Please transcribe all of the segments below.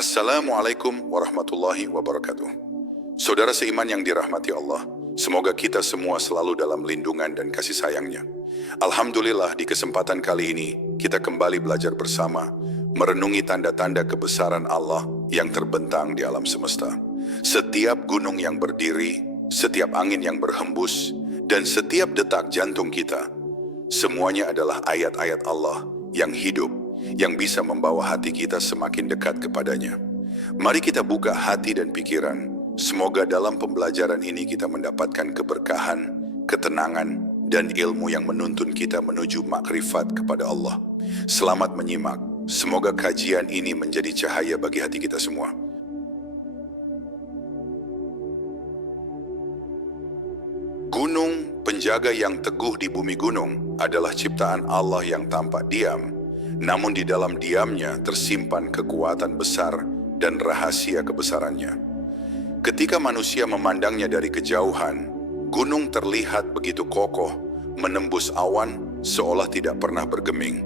Assalamualaikum warahmatullahi wabarakatuh. Saudara seiman yang dirahmati Allah, semoga kita semua selalu dalam lindungan dan kasih sayangnya. Alhamdulillah di kesempatan kali ini, kita kembali belajar bersama, merenungi tanda-tanda kebesaran Allah yang terbentang di alam semesta. Setiap gunung yang berdiri, setiap angin yang berhembus, dan setiap detak jantung kita, semuanya adalah ayat-ayat Allah yang hidup, yang bisa membawa hati kita semakin dekat kepadanya. Mari kita buka hati dan pikiran. Semoga dalam pembelajaran ini kita mendapatkan keberkahan, ketenangan, dan ilmu yang menuntun kita menuju makrifat kepada Allah. Selamat menyimak. Semoga kajian ini menjadi cahaya bagi hati kita semua. Gunung, penjaga yang teguh di bumi gunung, adalah ciptaan Allah yang tampak diam. Namun di dalam diamnya tersimpan kekuatan besar dan rahasia kebesarannya. Ketika manusia memandangnya dari kejauhan, gunung terlihat begitu kokoh, menembus awan seolah tidak pernah bergeming.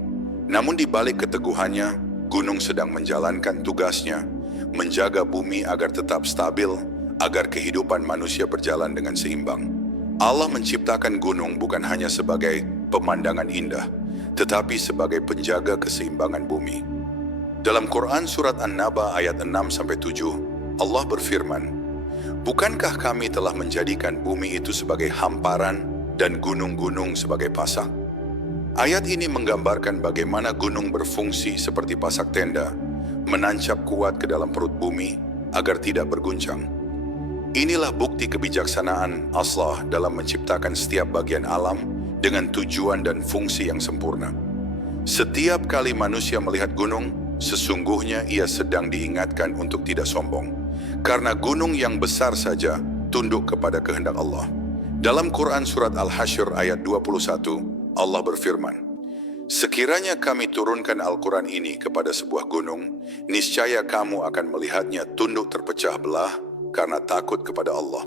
Namun di balik keteguhannya, gunung sedang menjalankan tugasnya, menjaga bumi agar tetap stabil, agar kehidupan manusia berjalan dengan seimbang. Allah menciptakan gunung bukan hanya sebagai pemandangan indah, tetapi sebagai penjaga keseimbangan bumi. Dalam Quran Surat An-Naba ayat 6-7, Allah berfirman, "Bukankah kami telah menjadikan bumi itu sebagai hamparan dan gunung-gunung sebagai pasak?" Ayat ini menggambarkan bagaimana gunung berfungsi seperti pasak tenda, menancap kuat ke dalam perut bumi agar tidak berguncang. Inilah bukti kebijaksanaan Allah dalam menciptakan setiap bagian alam dengan tujuan dan fungsi yang sempurna. Setiap kali manusia melihat gunung, sesungguhnya ia sedang diingatkan untuk tidak sombong. Karena gunung yang besar saja tunduk kepada kehendak Allah. Dalam Quran Surat Al-Hasyr ayat 21, Allah berfirman, "Sekiranya kami turunkan Al-Quran ini kepada sebuah gunung, niscaya kamu akan melihatnya tunduk terpecah belah karena takut kepada Allah."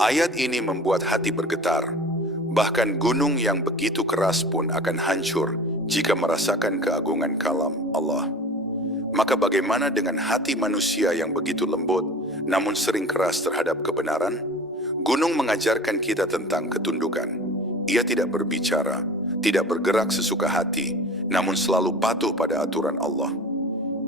Ayat ini membuat hati bergetar. Bahkan gunung yang begitu keras pun akan hancur jika merasakan keagungan kalam Allah. Maka bagaimana dengan hati manusia yang begitu lembut, namun sering keras terhadap kebenaran? Gunung mengajarkan kita tentang ketundukan. Ia tidak berbicara, tidak bergerak sesuka hati, namun selalu patuh pada aturan Allah.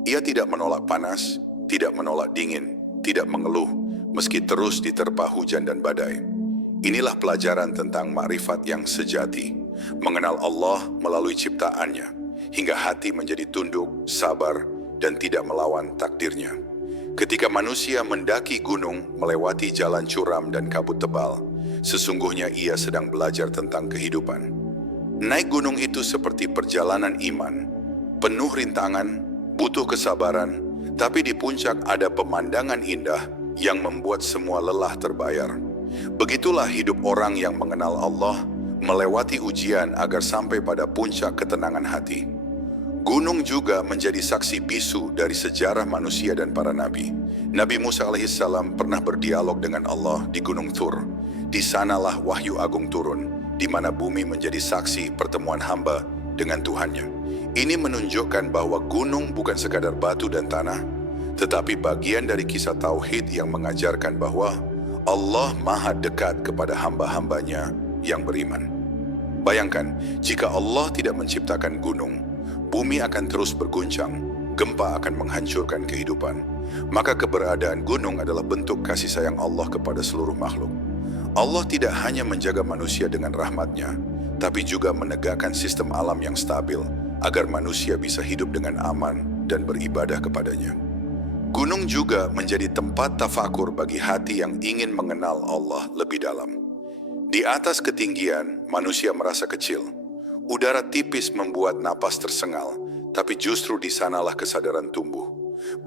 Ia tidak menolak panas, tidak menolak dingin, tidak mengeluh, meski terus diterpa hujan dan badai. Inilah pelajaran tentang makrifat yang sejati, mengenal Allah melalui ciptaannya, hingga hati menjadi tunduk, sabar, dan tidak melawan takdirnya. Ketika manusia mendaki gunung melewati jalan curam dan kabut tebal, sesungguhnya ia sedang belajar tentang kehidupan. Naik gunung itu seperti perjalanan iman, penuh rintangan, butuh kesabaran, tapi di puncak ada pemandangan indah yang membuat semua lelah terbayar. Begitulah hidup orang yang mengenal Allah, melewati ujian agar sampai pada puncak ketenangan hati. Gunung juga menjadi saksi bisu dari sejarah manusia dan para nabi. Nabi Musa alaihissalam pernah berdialog dengan Allah di Gunung Thur. Di sanalah wahyu agung turun, di mana bumi menjadi saksi pertemuan hamba dengan Tuhannya. Ini menunjukkan bahwa gunung bukan sekadar batu dan tanah, tetapi bagian dari kisah tauhid yang mengajarkan bahwa Allah maha dekat kepada hamba-hambanya yang beriman. Bayangkan, jika Allah tidak menciptakan gunung, bumi akan terus berguncang, gempa akan menghancurkan kehidupan. Maka keberadaan gunung adalah bentuk kasih sayang Allah kepada seluruh makhluk. Allah tidak hanya menjaga manusia dengan rahmatnya, tapi juga menegakkan sistem alam yang stabil, agar manusia bisa hidup dengan aman dan beribadah kepadanya. Gunung juga menjadi tempat tafakur bagi hati yang ingin mengenal Allah lebih dalam. Di atas ketinggian, manusia merasa kecil. Udara tipis membuat napas tersengal, tapi justru di sanalah kesadaran tumbuh,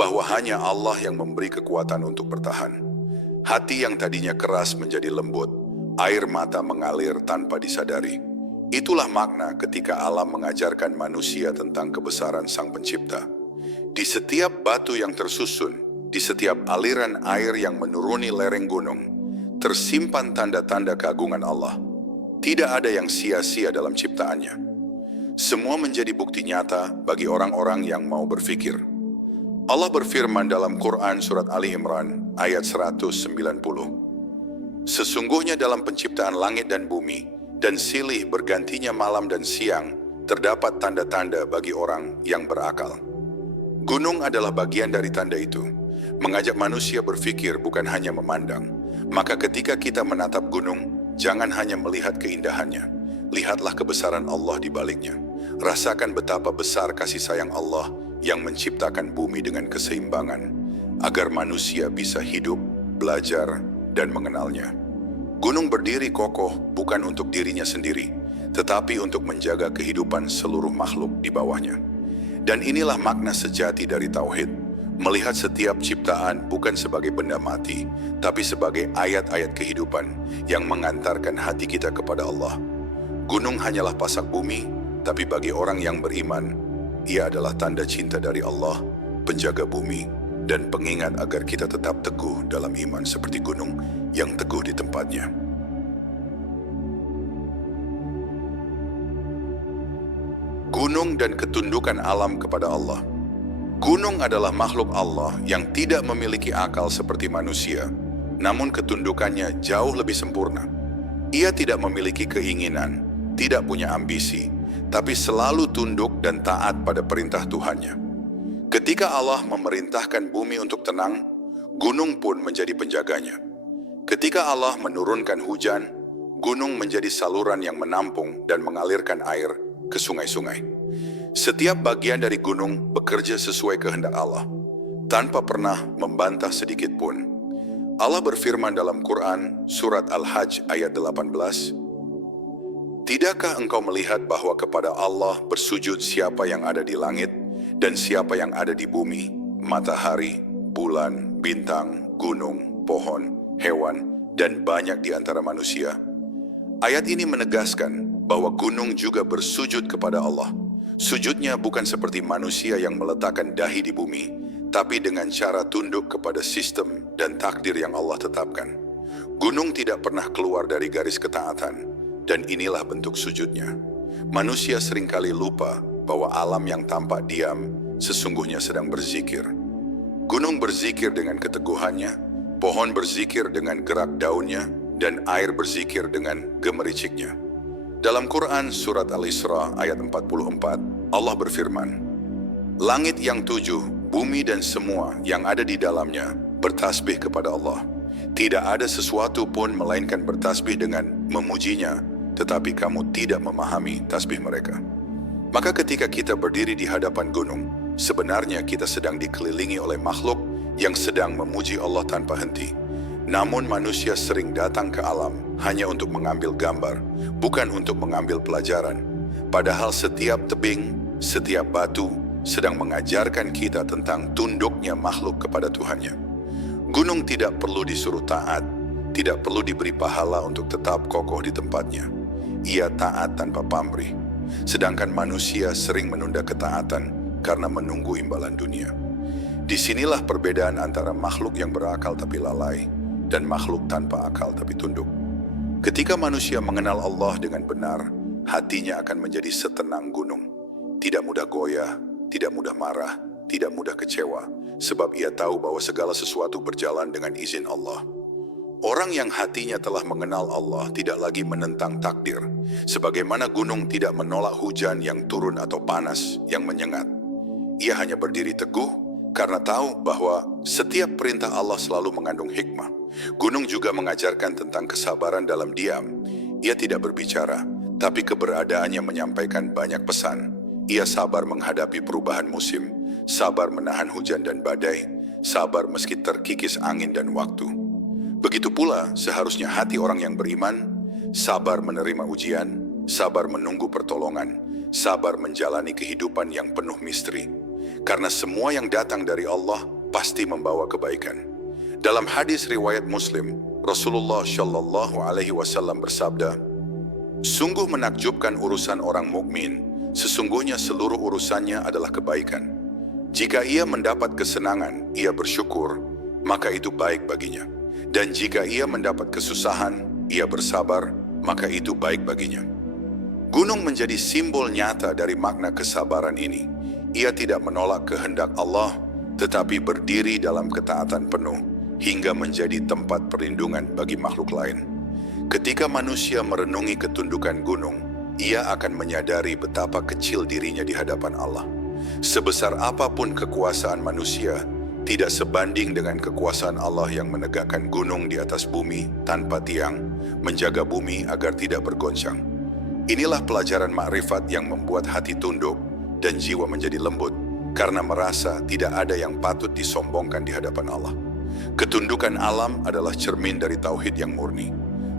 bahwa hanya Allah yang memberi kekuatan untuk bertahan. Hati yang tadinya keras menjadi lembut, air mata mengalir tanpa disadari. Itulah makna ketika alam mengajarkan manusia tentang kebesaran Sang Pencipta. Di setiap batu yang tersusun, di setiap aliran air yang menuruni lereng gunung, tersimpan tanda-tanda keagungan Allah. Tidak ada yang sia-sia dalam ciptaannya. Semua menjadi bukti nyata bagi orang-orang yang mau berpikir. Allah berfirman dalam Quran surat Ali Imran ayat 190. Sesungguhnya dalam penciptaan langit dan bumi dan silih bergantinya malam dan siang terdapat tanda-tanda bagi orang yang berakal. Gunung adalah bagian dari tanda itu, mengajak manusia berpikir bukan hanya memandang. Maka ketika kita menatap gunung, jangan hanya melihat keindahannya, lihatlah kebesaran Allah di baliknya. Rasakan betapa besar kasih sayang Allah yang menciptakan bumi dengan keseimbangan, agar manusia bisa hidup, belajar, dan mengenalnya. Gunung berdiri kokoh bukan untuk dirinya sendiri, tetapi untuk menjaga kehidupan seluruh makhluk di bawahnya. Dan inilah makna sejati dari Tauhid, melihat setiap ciptaan bukan sebagai benda mati, tapi sebagai ayat-ayat kehidupan yang mengantarkan hati kita kepada Allah. Gunung hanyalah pasak bumi, tapi bagi orang yang beriman, ia adalah tanda cinta dari Allah, penjaga bumi, dan pengingat agar kita tetap teguh dalam iman seperti gunung yang teguh di tempatnya. Gunung dan ketundukan alam kepada Allah. Gunung adalah makhluk Allah yang tidak memiliki akal seperti manusia, namun ketundukannya jauh lebih sempurna. Ia tidak memiliki keinginan, tidak punya ambisi, tapi selalu tunduk dan taat pada perintah Tuhannya. Ketika Allah memerintahkan bumi untuk tenang, gunung pun menjadi penjaganya. Ketika Allah menurunkan hujan, gunung menjadi saluran yang menampung dan mengalirkan air ke sungai-sungai. Setiap bagian dari gunung bekerja sesuai kehendak Allah, tanpa pernah membantah sedikit pun. Allah berfirman dalam Quran, surat Al-Hajj ayat 18, "Tidakkah engkau melihat bahwa kepada Allah bersujud siapa yang ada di langit dan siapa yang ada di bumi, matahari, bulan, bintang, gunung, pohon, hewan, dan banyak di antara manusia?" Ayat ini menegaskan bahwa gunung juga bersujud kepada Allah. Sujudnya bukan seperti manusia yang meletakkan dahi di bumi, tapi dengan cara tunduk kepada sistem dan takdir yang Allah tetapkan. Gunung tidak pernah keluar dari garis ketaatan, dan inilah bentuk sujudnya. Manusia seringkali lupa bahwa alam yang tampak diam sesungguhnya sedang berzikir. Gunung berzikir dengan keteguhannya, pohon berzikir dengan gerak daunnya, dan air berzikir dengan gemericiknya. Dalam Quran surat Al-Isra ayat 44, Allah berfirman, "Langit yang 7, bumi dan semua yang ada di dalamnya bertasbih kepada Allah. Tidak ada sesuatu pun melainkan bertasbih dengan memujinya, tetapi kamu tidak memahami tasbih mereka." Maka ketika kita berdiri di hadapan gunung, sebenarnya kita sedang dikelilingi oleh makhluk yang sedang memuji Allah tanpa henti. Namun manusia sering datang ke alam hanya untuk mengambil gambar, bukan untuk mengambil pelajaran. Padahal setiap tebing, setiap batu sedang mengajarkan kita tentang tunduknya makhluk kepada Tuhannya. Gunung tidak perlu disuruh taat, tidak perlu diberi pahala untuk tetap kokoh di tempatnya. Ia taat tanpa pamrih. Sedangkan manusia sering menunda ketaatan karena menunggu imbalan dunia. Disinilah perbedaan antara makhluk yang berakal tapi lalai dan makhluk tanpa akal tapi tunduk. Ketika manusia mengenal Allah dengan benar, hatinya akan menjadi setenang gunung. Tidak mudah goyah, tidak mudah marah, tidak mudah kecewa, sebab ia tahu bahwa segala sesuatu berjalan dengan izin Allah. Orang yang hatinya telah mengenal Allah tidak lagi menentang takdir, sebagaimana gunung tidak menolak hujan yang turun atau panas yang menyengat. Ia hanya berdiri teguh karena tahu bahwa setiap perintah Allah selalu mengandung hikmah. Gunung juga mengajarkan tentang kesabaran dalam diam. Ia tidak berbicara, tapi keberadaannya menyampaikan banyak pesan. Ia sabar menghadapi perubahan musim, sabar menahan hujan dan badai, sabar meski terkikis angin dan waktu. Begitu pula seharusnya hati orang yang beriman, sabar menerima ujian, sabar menunggu pertolongan, sabar menjalani kehidupan yang penuh misteri. Karena semua yang datang dari Allah pasti membawa kebaikan. Dalam hadis riwayat Muslim, Rasulullah Shallallahu Alaihi Wasallam bersabda, "Sungguh menakjubkan urusan orang mukmin. Sesungguhnya seluruh urusannya adalah kebaikan. Jika ia mendapat kesenangan, ia bersyukur, maka itu baik baginya. Dan jika ia mendapat kesusahan, ia bersabar, maka itu baik baginya." Gunung menjadi simbol nyata dari makna kesabaran ini. Ia tidak menolak kehendak Allah, tetapi berdiri dalam ketaatan penuh hingga menjadi tempat perlindungan bagi makhluk lain. Ketika manusia merenungi ketundukan gunung, ia akan menyadari betapa kecil dirinya di hadapan Allah. Sebesar apapun kekuasaan manusia, tidak sebanding dengan kekuasaan Allah yang menegakkan gunung di atas bumi tanpa tiang, menjaga bumi agar tidak bergoncang. Inilah pelajaran makrifat yang membuat hati tunduk dan jiwa menjadi lembut, karena merasa tidak ada yang patut disombongkan di hadapan Allah. Ketundukan alam adalah cermin dari tauhid yang murni.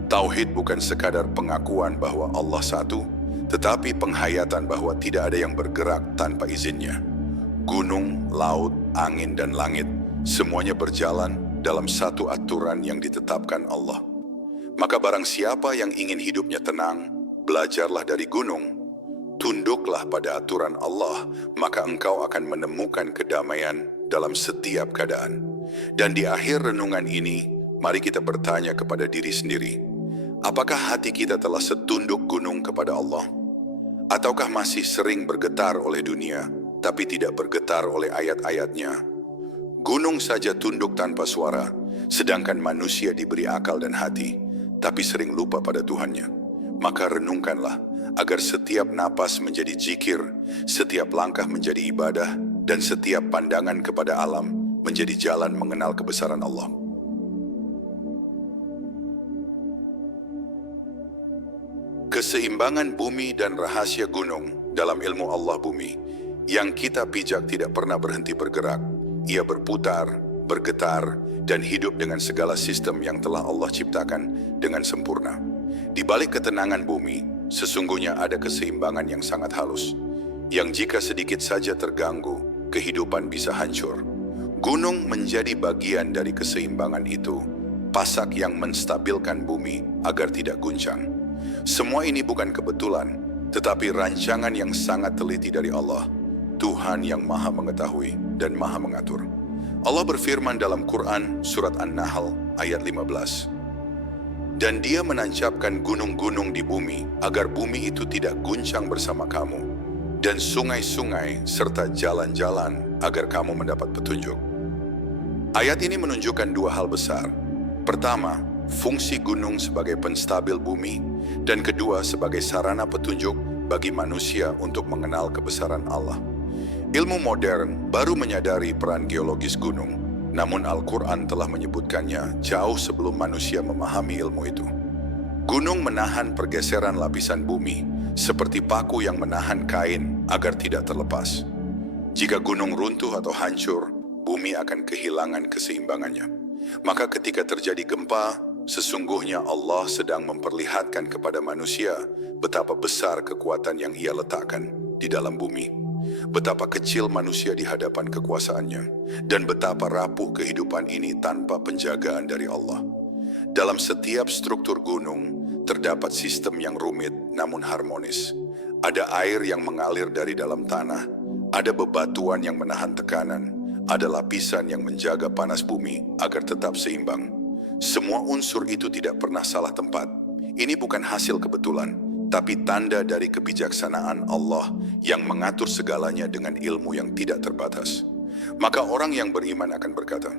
Tauhid bukan sekadar pengakuan bahwa Allah satu, tetapi penghayatan bahwa tidak ada yang bergerak tanpa izinnya. Gunung, laut, angin, dan langit, semuanya berjalan dalam satu aturan yang ditetapkan Allah. Maka barang siapa yang ingin hidupnya tenang, belajarlah dari gunung, tunduklah pada aturan Allah, maka engkau akan menemukan kedamaian dalam setiap keadaan. Dan di akhir renungan ini, mari kita bertanya kepada diri sendiri, apakah hati kita telah setunduk gunung kepada Allah? Ataukah masih sering bergetar oleh dunia, tapi tidak bergetar oleh ayat-ayatnya? Gunung saja tunduk tanpa suara, sedangkan manusia diberi akal dan hati, tapi sering lupa pada Tuhannya. Maka renungkanlah, agar setiap napas menjadi zikir, setiap langkah menjadi ibadah, dan setiap pandangan kepada alam menjadi jalan mengenal kebesaran Allah. Keseimbangan bumi dan rahasia gunung dalam ilmu Allah bumi, yang kita pijak tidak pernah berhenti bergerak. Ia berputar, bergetar, dan hidup dengan segala sistem yang telah Allah ciptakan dengan sempurna. Di balik ketenangan bumi, sesungguhnya ada keseimbangan yang sangat halus, yang jika sedikit saja terganggu, kehidupan bisa hancur. Gunung menjadi bagian dari keseimbangan itu, pasak yang menstabilkan bumi agar tidak guncang. Semua ini bukan kebetulan, tetapi rancangan yang sangat teliti dari Allah, Tuhan yang Maha Mengetahui dan Maha Mengatur. Allah berfirman dalam Quran surat An-Nahl ayat 15. Dan Dia menancapkan gunung-gunung di bumi agar bumi itu tidak guncang bersama kamu, dan sungai-sungai serta jalan-jalan agar kamu mendapat petunjuk. Ayat ini menunjukkan dua hal besar. Pertama, fungsi gunung sebagai penstabil bumi, dan kedua sebagai sarana petunjuk bagi manusia untuk mengenal kebesaran Allah. Ilmu modern baru menyadari peran geologis gunung, namun Al-Quran telah menyebutkannya jauh sebelum manusia memahami ilmu itu. Gunung menahan pergeseran lapisan bumi, seperti paku yang menahan kain agar tidak terlepas. Jika gunung runtuh atau hancur, bumi akan kehilangan keseimbangannya. Maka ketika terjadi gempa, sesungguhnya Allah sedang memperlihatkan kepada manusia betapa besar kekuatan yang Ia letakkan di dalam bumi. Betapa kecil manusia di hadapan kekuasaannya, dan betapa rapuh kehidupan ini tanpa penjagaan dari Allah. Dalam setiap struktur gunung, terdapat sistem yang rumit namun harmonis. Ada air yang mengalir dari dalam tanah, ada bebatuan yang menahan tekanan, ada lapisan yang menjaga panas bumi agar tetap seimbang. Semua unsur itu tidak pernah salah tempat. Ini bukan hasil kebetulan, tapi tanda dari kebijaksanaan Allah yang mengatur segalanya dengan ilmu yang tidak terbatas. Maka orang yang beriman akan berkata,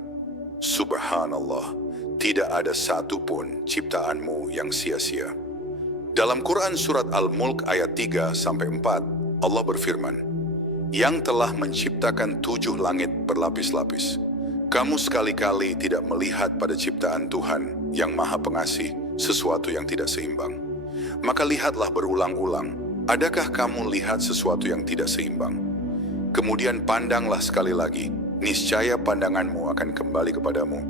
Subhanallah, tidak ada satu pun ciptaanmu yang sia-sia. Dalam Quran surat Al-Mulk ayat 3-4, Allah berfirman, yang telah menciptakan 7 langit berlapis-lapis. Kamu sekali-kali tidak melihat pada ciptaan Tuhan yang Maha Pengasih sesuatu yang tidak seimbang. Maka lihatlah berulang-ulang, adakah kamu lihat sesuatu yang tidak seimbang? Kemudian pandanglah sekali lagi, niscaya pandanganmu akan kembali kepadamu,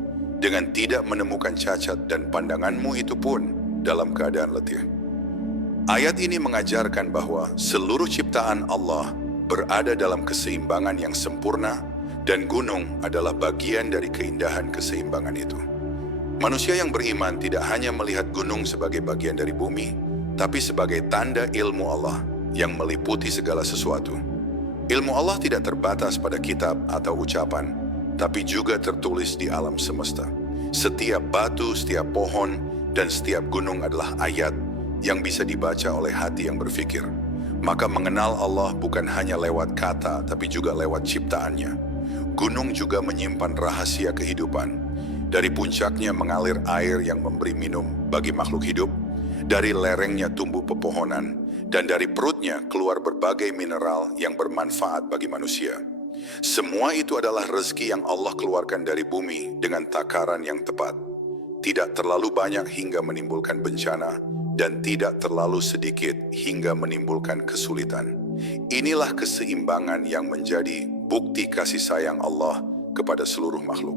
dengan tidak menemukan cacat dan pandanganmu itu pun dalam keadaan letih. Ayat ini mengajarkan bahwa seluruh ciptaan Allah berada dalam keseimbangan yang sempurna, dan gunung adalah bagian dari keindahan keseimbangan itu. Manusia yang beriman tidak hanya melihat gunung sebagai bagian dari bumi, tapi sebagai tanda ilmu Allah yang meliputi segala sesuatu. Ilmu Allah tidak terbatas pada kitab atau ucapan, tapi juga tertulis di alam semesta. Setiap batu, setiap pohon, dan setiap gunung adalah ayat yang bisa dibaca oleh hati yang berfikir. Maka mengenal Allah bukan hanya lewat kata, tapi juga lewat ciptaannya. Gunung juga menyimpan rahasia kehidupan. Dari puncaknya mengalir air yang memberi minum bagi makhluk hidup, dari lerengnya tumbuh pepohonan, dan dari perutnya keluar berbagai mineral yang bermanfaat bagi manusia. Semua itu adalah rezeki yang Allah keluarkan dari bumi dengan takaran yang tepat. Tidak terlalu banyak hingga menimbulkan bencana, dan tidak terlalu sedikit hingga menimbulkan kesulitan. Inilah keseimbangan yang menjadi bukti kasih sayang Allah kepada seluruh makhluk.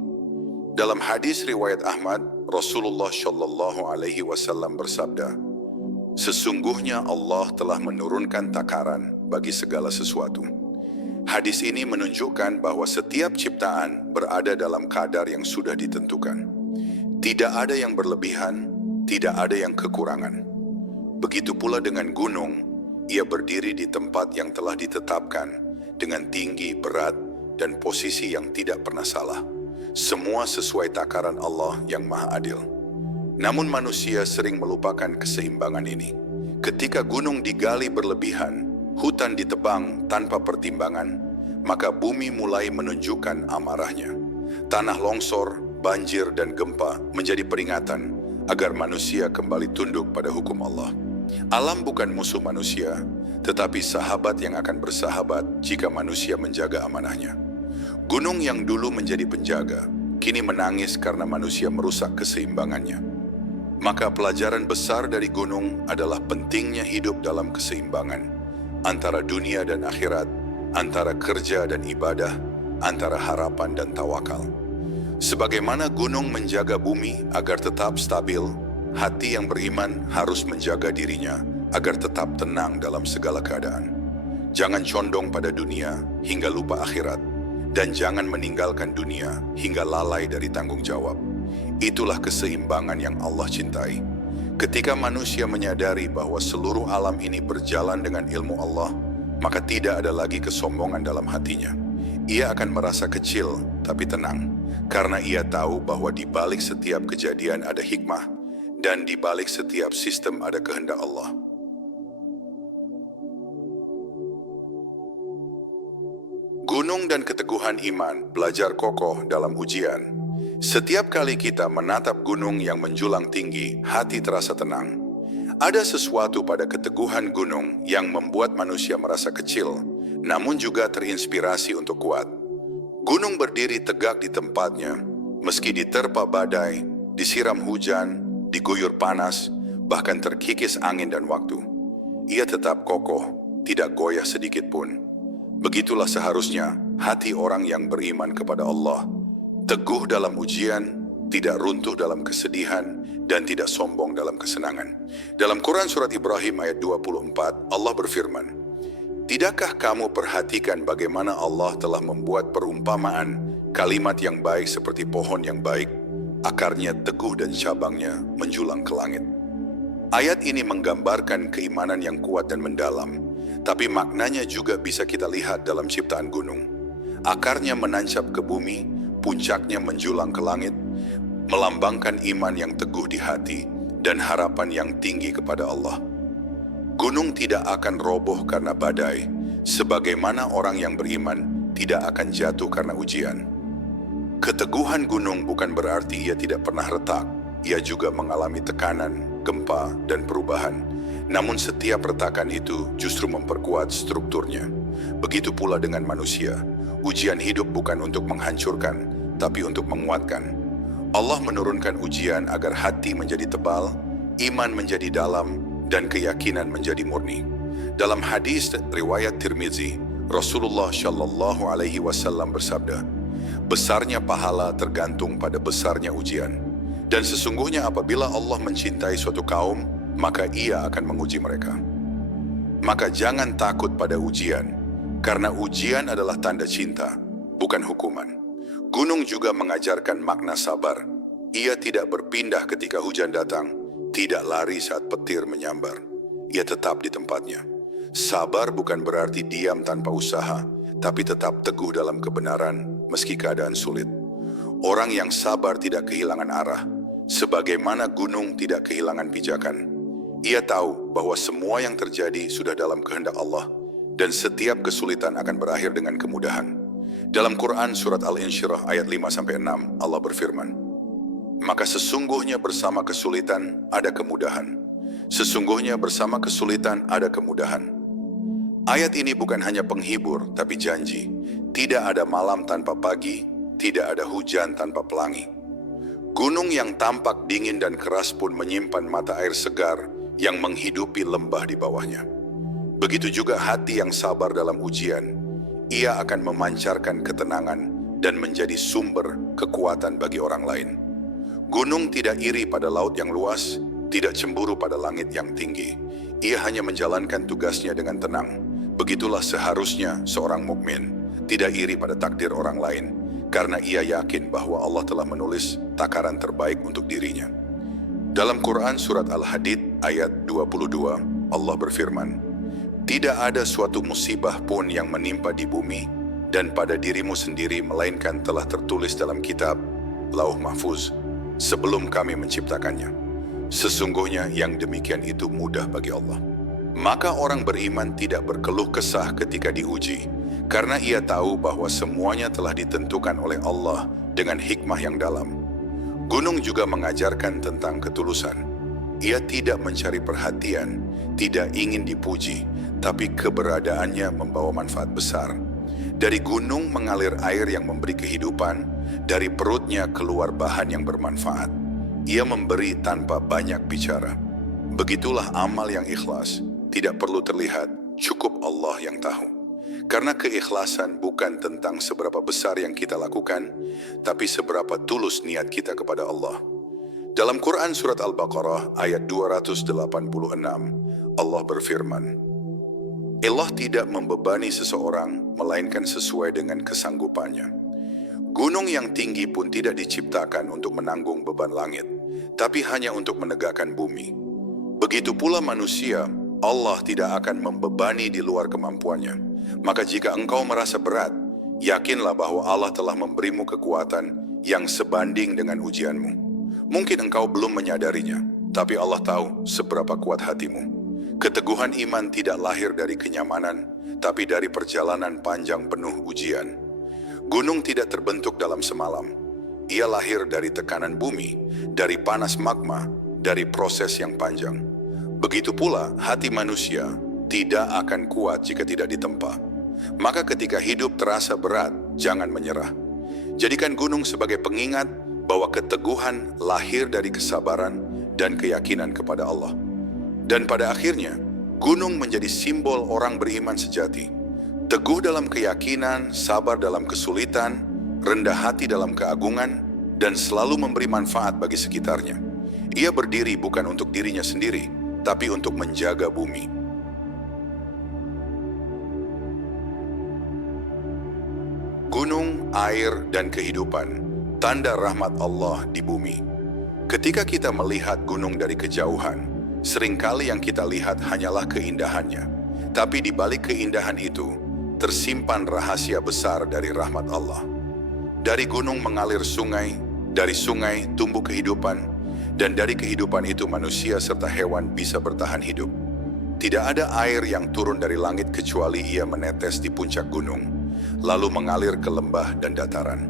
Dalam hadis riwayat Ahmad, Rasulullah Shallallahu Alaihi Wasallam bersabda, "Sesungguhnya Allah telah menurunkan takaran bagi segala sesuatu." Hadis ini menunjukkan bahwa setiap ciptaan berada dalam kadar yang sudah ditentukan. Tidak ada yang berlebihan, tidak ada yang kekurangan. Begitu pula dengan gunung, ia berdiri di tempat yang telah ditetapkan dengan tinggi, berat, dan posisi yang tidak pernah salah. Semua sesuai takaran Allah yang Maha Adil. Namun manusia sering melupakan keseimbangan ini. Ketika gunung digali berlebihan, hutan ditebang tanpa pertimbangan, maka bumi mulai menunjukkan amarahnya. Tanah longsor, banjir, dan gempa menjadi peringatan agar manusia kembali tunduk pada hukum Allah. Alam bukan musuh manusia, tetapi sahabat yang akan bersahabat jika manusia menjaga amanahnya. Gunung yang dulu menjadi penjaga, kini menangis karena manusia merusak keseimbangannya. Maka pelajaran besar dari gunung adalah pentingnya hidup dalam keseimbangan antara dunia dan akhirat, antara kerja dan ibadah, antara harapan dan tawakal. Sebagaimana gunung menjaga bumi agar tetap stabil, hati yang beriman harus menjaga dirinya agar tetap tenang dalam segala keadaan. Jangan condong pada dunia hingga lupa akhirat, dan jangan meninggalkan dunia hingga lalai dari tanggung jawab. Itulah keseimbangan yang Allah cintai. Ketika manusia menyadari bahwa seluruh alam ini berjalan dengan ilmu Allah, maka tidak ada lagi kesombongan dalam hatinya. Ia akan merasa kecil tapi tenang, karena ia tahu bahwa di balik setiap kejadian ada hikmah, dan di balik setiap sistem ada kehendak Allah. Gunung dan keteguhan iman belajar kokoh dalam ujian. Setiap kali kita menatap gunung yang menjulang tinggi, hati terasa tenang. Ada sesuatu pada keteguhan gunung yang membuat manusia merasa kecil, namun juga terinspirasi untuk kuat. Gunung berdiri tegak di tempatnya, meski diterpa badai, disiram hujan, diguyur panas, bahkan terkikis angin dan waktu. Ia tetap kokoh, tidak goyah sedikit pun. Begitulah seharusnya hati orang yang beriman kepada Allah. Teguh dalam ujian, tidak runtuh dalam kesedihan, dan tidak sombong dalam kesenangan. Dalam Quran Surat Ibrahim ayat 24, Allah berfirman, "Tidakkah kamu perhatikan bagaimana Allah telah membuat perumpamaan kalimat yang baik seperti pohon yang baik, akarnya teguh dan cabangnya menjulang ke langit." Ayat ini menggambarkan keimanan yang kuat dan mendalam, tapi maknanya juga bisa kita lihat dalam ciptaan gunung. Akarnya menancap ke bumi, puncaknya menjulang ke langit, melambangkan iman yang teguh di hati dan harapan yang tinggi kepada Allah. Gunung tidak akan roboh karena badai, sebagaimana orang yang beriman tidak akan jatuh karena ujian. Keteguhan gunung bukan berarti ia tidak pernah retak. Ia juga mengalami tekanan, gempa, dan perubahan. Namun setiap retakan itu justru memperkuat strukturnya. Begitu pula dengan manusia. Ujian hidup bukan untuk menghancurkan, tapi untuk menguatkan. Allah menurunkan ujian agar hati menjadi tebal, iman menjadi dalam, dan keyakinan menjadi murni. Dalam hadis riwayat Tirmizi, Rasulullah Shallallahu Alaihi Wasallam bersabda, "Besarnya pahala tergantung pada besarnya ujian. Dan sesungguhnya apabila Allah mencintai suatu kaum, maka ia akan menguji mereka. Maka jangan takut pada ujian, karena ujian adalah tanda cinta, bukan hukuman." Gunung juga mengajarkan makna sabar. Ia tidak berpindah ketika hujan datang, tidak lari saat petir menyambar. Ia tetap di tempatnya. Sabar bukan berarti diam tanpa usaha, tapi tetap teguh dalam kebenaran meski keadaan sulit. Orang yang sabar tidak kehilangan arah, sebagaimana gunung tidak kehilangan pijakan. Ia tahu bahwa semua yang terjadi sudah dalam kehendak Allah, dan setiap kesulitan akan berakhir dengan kemudahan. Dalam Quran surat Al-Insyirah ayat 5-6, Allah berfirman, "Maka sesungguhnya bersama kesulitan ada kemudahan. Sesungguhnya bersama kesulitan ada kemudahan." Ayat ini bukan hanya penghibur, tapi janji. Tidak ada malam tanpa pagi, tidak ada hujan tanpa pelangi. Gunung yang tampak dingin dan keras pun menyimpan mata air segar yang menghidupi lembah di bawahnya. Begitu juga hati yang sabar dalam ujian. Ia akan memancarkan ketenangan dan menjadi sumber kekuatan bagi orang lain. Gunung tidak iri pada laut yang luas, tidak cemburu pada langit yang tinggi. Ia hanya menjalankan tugasnya dengan tenang. Begitulah seharusnya seorang mukmin, tidak iri pada takdir orang lain, karena ia yakin bahwa Allah telah menulis takaran terbaik untuk dirinya. Dalam Quran surat Al-Hadid ayat 22, Allah berfirman, "Tidak ada suatu musibah pun yang menimpa di bumi dan pada dirimu sendiri melainkan telah tertulis dalam kitab Lauh Mahfuz sebelum kami menciptakannya. Sesungguhnya yang demikian itu mudah bagi Allah." Maka orang beriman tidak berkeluh kesah ketika diuji, karena ia tahu bahwa semuanya telah ditentukan oleh Allah dengan hikmah yang dalam. Gunung juga mengajarkan tentang ketulusan. Ia tidak mencari perhatian, tidak ingin dipuji, tapi keberadaannya membawa manfaat besar. Dari gunung mengalir air yang memberi kehidupan, dari perutnya keluar bahan yang bermanfaat. Ia memberi tanpa banyak bicara. Begitulah amal yang ikhlas, tidak perlu terlihat, cukup Allah yang tahu. Karena keikhlasan bukan tentang seberapa besar yang kita lakukan, tapi seberapa tulus niat kita kepada Allah. Dalam Quran surat Al-Baqarah ayat 286, Allah berfirman, "Allah tidak membebani seseorang, melainkan sesuai dengan kesanggupannya. Gunung yang tinggi pun tidak diciptakan untuk menanggung beban langit, tapi hanya untuk menegakkan bumi. Begitu pula manusia, Allah tidak akan membebani di luar kemampuannya. Maka jika engkau merasa berat, yakinlah bahwa Allah telah memberimu kekuatan yang sebanding dengan ujianmu. Mungkin engkau belum menyadarinya, tapi Allah tahu seberapa kuat hatimu. Keteguhan iman tidak lahir dari kenyamanan, tapi dari perjalanan panjang penuh ujian. Gunung tidak terbentuk dalam semalam. Ia lahir dari tekanan bumi, dari panas magma, dari proses yang panjang. Begitu pula hati manusia tidak akan kuat jika tidak ditempa. Maka ketika hidup terasa berat, jangan menyerah. Jadikan gunung sebagai pengingat bahwa keteguhan lahir dari kesabaran dan keyakinan kepada Allah. Dan pada akhirnya, gunung menjadi simbol orang beriman sejati. Teguh dalam keyakinan, sabar dalam kesulitan, rendah hati dalam keagungan, dan selalu memberi manfaat bagi sekitarnya. Ia berdiri bukan untuk dirinya sendiri, tapi untuk menjaga bumi. Gunung, air, dan kehidupan, tanda rahmat Allah di bumi. Ketika kita melihat gunung dari kejauhan, seringkali yang kita lihat hanyalah keindahannya. Tapi di balik keindahan itu, tersimpan rahasia besar dari rahmat Allah. Dari gunung mengalir sungai, dari sungai tumbuh kehidupan, dan dari kehidupan itu manusia serta hewan bisa bertahan hidup. Tidak ada air yang turun dari langit kecuali ia menetes di puncak gunung, lalu mengalir ke lembah dan dataran.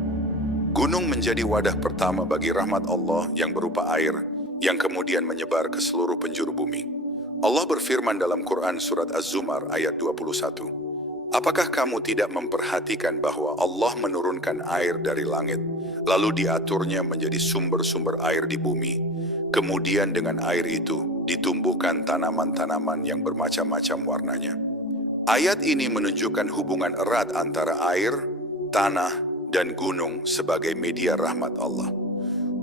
Gunung menjadi wadah pertama bagi rahmat Allah yang berupa air, yang kemudian menyebar ke seluruh penjuru bumi. Allah berfirman dalam Quran surat Az-Zumar ayat 21, "Apakah kamu tidak memperhatikan bahwa Allah menurunkan air dari langit, lalu diaturnya menjadi sumber-sumber air di bumi? Kemudian dengan air itu ditumbuhkan tanaman-tanaman yang bermacam-macam warnanya." Ayat ini menunjukkan hubungan erat antara air, tanah, dan gunung sebagai media rahmat Allah.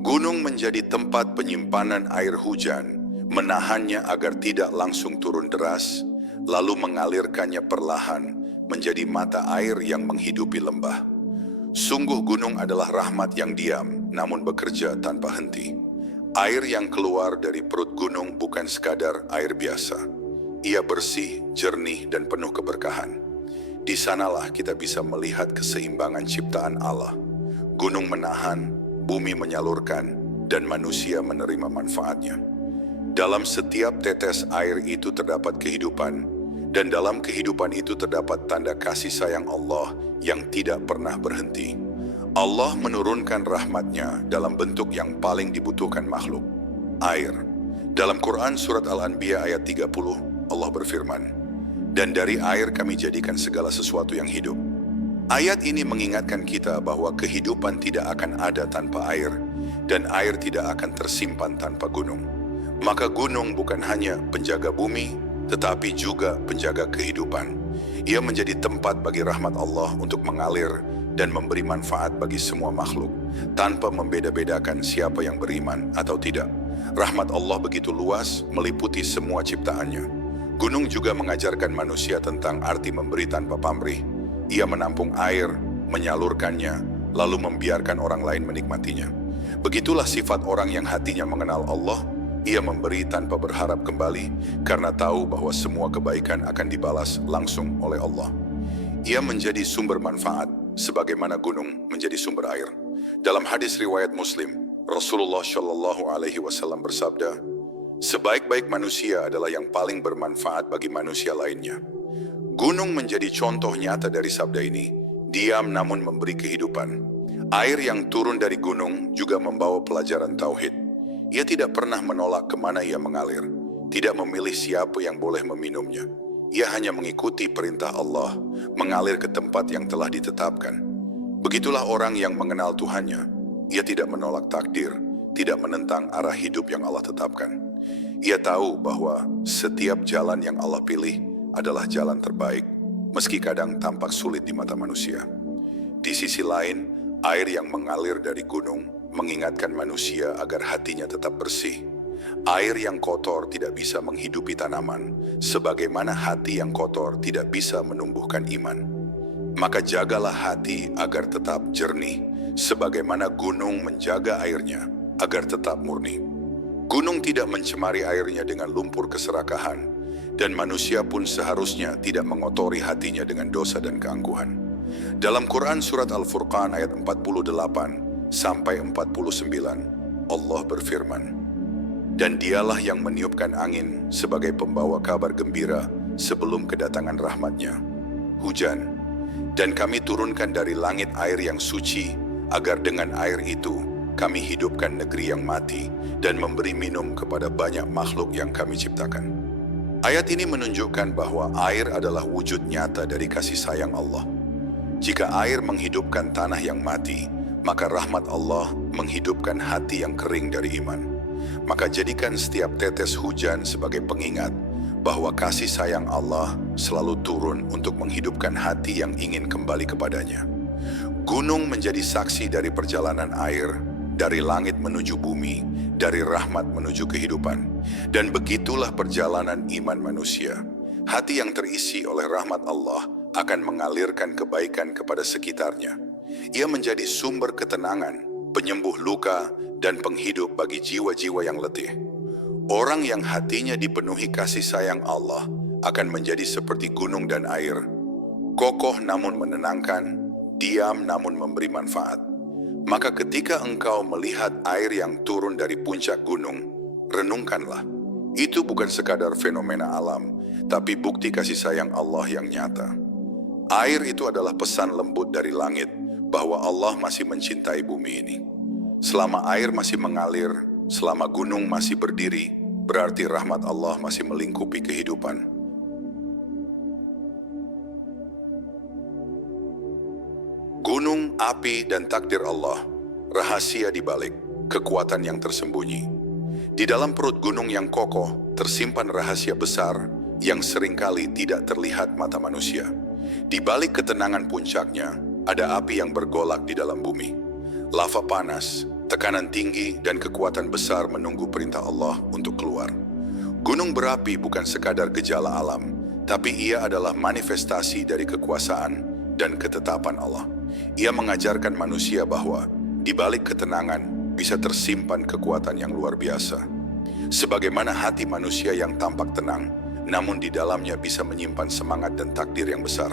Gunung menjadi tempat penyimpanan air hujan, menahannya agar tidak langsung turun deras, lalu mengalirkannya perlahan menjadi mata air yang menghidupi lembah. Sungguh gunung adalah rahmat yang diam, namun bekerja tanpa henti. Air yang keluar dari perut gunung bukan sekadar air biasa. Ia bersih, jernih, dan penuh keberkahan. Di sanalah kita bisa melihat keseimbangan ciptaan Allah. Gunung menahan, bumi menyalurkan, dan manusia menerima manfaatnya. Dalam setiap tetes air itu terdapat kehidupan, Dan dalam kehidupan itu terdapat tanda kasih sayang Allah yang tidak pernah berhenti. Allah menurunkan rahmat-Nya dalam bentuk yang paling dibutuhkan makhluk, air. Dalam Quran Surat Al-Anbiya ayat 30, Allah berfirman, "Dan dari air kami jadikan segala sesuatu yang hidup." Ayat ini mengingatkan kita bahwa kehidupan tidak akan ada tanpa air, dan air tidak akan tersimpan tanpa gunung. Maka gunung bukan hanya penjaga bumi, tetapi juga penjaga kehidupan. Ia menjadi tempat bagi rahmat Allah untuk mengalir dan memberi manfaat bagi semua makhluk, tanpa membeda-bedakan siapa yang beriman atau tidak. Rahmat Allah begitu luas, meliputi semua ciptaannya. Gunung juga mengajarkan manusia tentang arti memberi tanpa pamrih. Ia menampung air, menyalurkannya, lalu membiarkan orang lain menikmatinya. Begitulah sifat orang yang hatinya mengenal Allah. Ia memberi tanpa berharap kembali, karena tahu bahwa semua kebaikan akan dibalas langsung oleh Allah. Ia menjadi sumber manfaat, sebagaimana gunung menjadi sumber air. Dalam hadis riwayat Muslim, Rasulullah Shallallahu Alaihi Wasallam bersabda, "Sebaik-baik manusia adalah yang paling bermanfaat bagi manusia lainnya." Gunung menjadi contoh nyata dari sabda ini, diam namun memberi kehidupan. Air yang turun dari gunung juga membawa pelajaran tauhid. Ia tidak pernah menolak kemana ia mengalir, tidak memilih siapa yang boleh meminumnya. Ia hanya mengikuti perintah Allah, mengalir ke tempat yang telah ditetapkan. Begitulah orang yang mengenal Tuhannya. Ia tidak menolak takdir, tidak menentang arah hidup yang Allah tetapkan. Ia tahu bahwa setiap jalan yang Allah pilih adalah jalan terbaik, meski kadang tampak sulit di mata manusia. Di sisi lain, air yang mengalir dari gunung mengingatkan manusia agar hatinya tetap bersih. Air yang kotor tidak bisa menghidupi tanaman, sebagaimana hati yang kotor tidak bisa menumbuhkan iman. Maka jagalah hati agar tetap jernih, sebagaimana gunung menjaga airnya agar tetap murni. Gunung tidak mencemari airnya dengan lumpur keserakahan, dan manusia pun seharusnya tidak mengotori hatinya dengan dosa dan keangkuhan. Dalam Quran Surat Al-Furqan ayat 48 sampai 49, Allah berfirman, "Dan dialah yang meniupkan angin sebagai pembawa kabar gembira sebelum kedatangan rahmat-Nya, hujan. Dan kami turunkan dari langit air yang suci, agar dengan air itu kami hidupkan negeri yang mati dan memberi minum kepada banyak makhluk yang kami ciptakan." Ayat ini menunjukkan bahwa air adalah wujud nyata dari kasih sayang Allah. Jika air menghidupkan tanah yang mati, maka rahmat Allah menghidupkan hati yang kering dari iman. Maka jadikan setiap tetes hujan sebagai pengingat bahwa kasih sayang Allah selalu turun untuk menghidupkan hati yang ingin kembali kepadanya. Gunung menjadi saksi dari perjalanan air, dari langit menuju bumi, dari rahmat menuju kehidupan. Dan begitulah perjalanan iman manusia. Hati yang terisi oleh rahmat Allah akan mengalirkan kebaikan kepada sekitarnya. Ia menjadi sumber ketenangan, penyembuh luka, dan penghidup bagi jiwa-jiwa yang letih. Orang yang hatinya dipenuhi kasih sayang Allah akan menjadi seperti gunung dan air, kokoh namun menenangkan, diam namun memberi manfaat. Maka ketika engkau melihat air yang turun dari puncak gunung, renungkanlah. Itu bukan sekadar fenomena alam, tapi bukti kasih sayang Allah yang nyata. Air itu adalah pesan lembut dari langit, bahwa Allah masih mencintai bumi ini. Selama air masih mengalir, selama gunung masih berdiri, berarti rahmat Allah masih melingkupi kehidupan. Gunung, api, dan takdir Allah, rahasia di balik kekuatan yang tersembunyi. Di dalam perut gunung yang kokoh, tersimpan rahasia besar yang seringkali tidak terlihat mata manusia. Di balik ketenangan puncaknya, ada api yang bergolak di dalam bumi. Lava panas, tekanan tinggi, dan kekuatan besar menunggu perintah Allah untuk keluar. Gunung berapi bukan sekadar gejala alam, tapi ia adalah manifestasi dari kekuasaan dan ketetapan Allah. Ia mengajarkan manusia bahwa di balik ketenangan bisa tersimpan kekuatan yang luar biasa. Sebagaimana hati manusia yang tampak tenang, namun di dalamnya bisa menyimpan semangat dan takdir yang besar.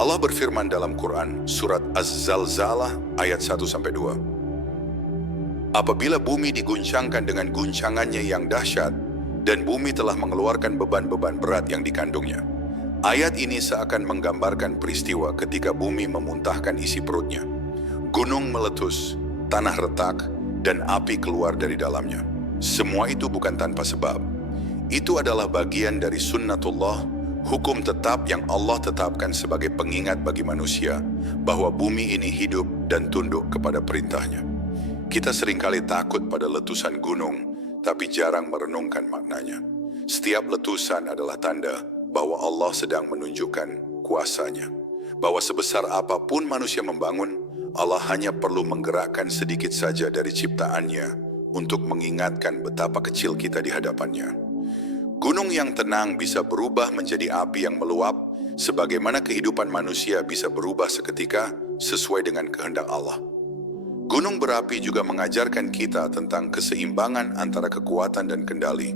Allah berfirman dalam Quran Surat Az-Zalzalah ayat 1-2. Apabila bumi diguncangkan dengan guncangannya yang dahsyat, dan bumi telah mengeluarkan beban-beban berat yang dikandungnya, Ayat ini seakan menggambarkan peristiwa ketika bumi memuntahkan isi perutnya. Gunung meletus, tanah retak, dan api keluar dari dalamnya. Semua itu bukan tanpa sebab. Itu adalah bagian dari sunnatullah, hukum tetap yang Allah tetapkan sebagai pengingat bagi manusia bahwa bumi ini hidup dan tunduk kepada perintahnya. Kita seringkali takut pada letusan gunung, tapi jarang merenungkan maknanya. Setiap letusan adalah tanda bahwa Allah sedang menunjukkan kuasanya. Bahwa sebesar apapun manusia membangun, Allah hanya perlu menggerakkan sedikit saja dari ciptaannya untuk mengingatkan betapa kecil kita di hadapannya. Gunung yang tenang bisa berubah menjadi api yang meluap, sebagaimana kehidupan manusia bisa berubah seketika sesuai dengan kehendak Allah. Gunung berapi juga mengajarkan kita tentang keseimbangan antara kekuatan dan kendali.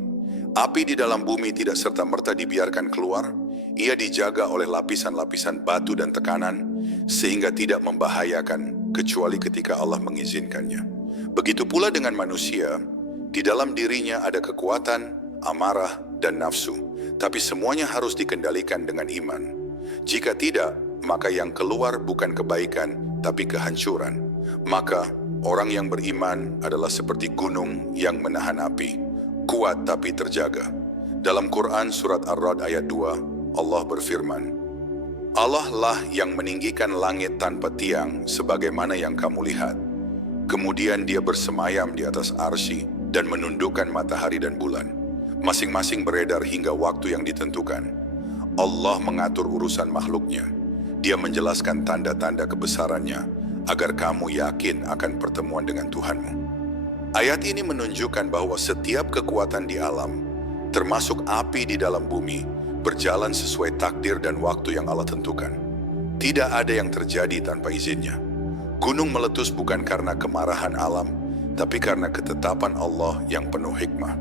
Api di dalam bumi tidak serta-merta dibiarkan keluar, ia dijaga oleh lapisan-lapisan batu dan tekanan, sehingga tidak membahayakan kecuali ketika Allah mengizinkannya. Begitu pula dengan manusia, di dalam dirinya ada kekuatan, amarah, dan nafsu, tapi semuanya harus dikendalikan dengan iman. Jika tidak, maka yang keluar bukan kebaikan, tapi kehancuran. Maka, orang yang beriman adalah seperti gunung yang menahan api, kuat tapi terjaga. Dalam Quran Surat Ar-Ra'd ayat 2, Allah berfirman, Allah lah yang meninggikan langit tanpa tiang sebagaimana yang kamu lihat. Kemudian dia bersemayam di atas arsy dan menundukkan matahari dan bulan. Masing-masing beredar hingga waktu yang ditentukan. Allah mengatur urusan makhluknya. Dia menjelaskan tanda-tanda kebesarannya agar kamu yakin akan pertemuan dengan Tuhanmu. Ayat ini menunjukkan bahwa setiap kekuatan di alam, termasuk api di dalam bumi, berjalan sesuai takdir dan waktu yang Allah tentukan. Tidak ada yang terjadi tanpa izinnya. Gunung meletus bukan karena kemarahan alam, tapi karena ketetapan Allah yang penuh hikmah.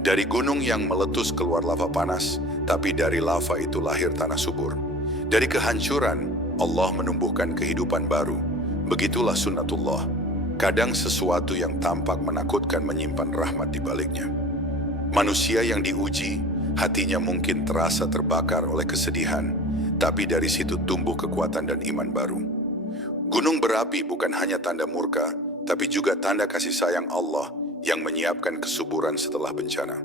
Dari gunung yang meletus keluar lava panas, tapi dari lava itu lahir tanah subur. Dari kehancuran, Allah menumbuhkan kehidupan baru. Begitulah sunnatullah. Kadang sesuatu yang tampak menakutkan menyimpan rahmat di baliknya. Manusia yang diuji, hatinya mungkin terasa terbakar oleh kesedihan, tapi dari situ tumbuh kekuatan dan iman baru. Gunung berapi bukan hanya tanda murka, tapi juga tanda kasih sayang Allah yang menyiapkan kesuburan setelah bencana.